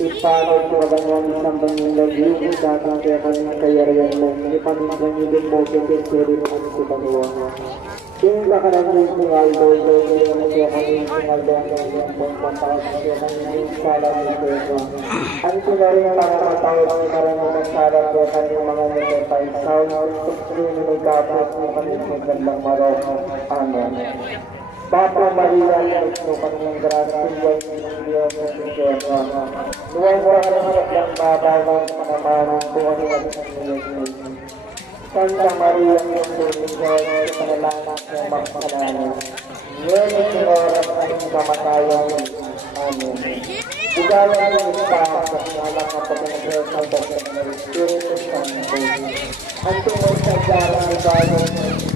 Ipalad ko ang sambang ng lagyo sa aking kayariyan mo. Ipamigyan niyo din mo sa pwede mo ang sipanuwa. Yung bakarang yung singaldo, yung kaya kami yung singaldo ang pong patawag kaya kami yung salat ng pwede. Ang sinari ng mga matawag ang maraming ng salat kaya kami yung mga nagpapay sound, yung nagkapos yung kami yung gandang maraw. Amen. Papa Maria, Cristo, kanyang grasya, buhay ng Diyos ng Siyempre. Luwag mo ang ng babawang mga marang buhay ng Diyos. Santa Maria, Cristo, ng Diyos, sa panalangin ng magpapalanan. Ngayon ang sinoras ng kamatayan. Amen. Bugalan ng Ispa sa pinalang ng pagkakasal sa Diyos ng Espiritu Santo. Ang tungkol sa jalan ng bayan ng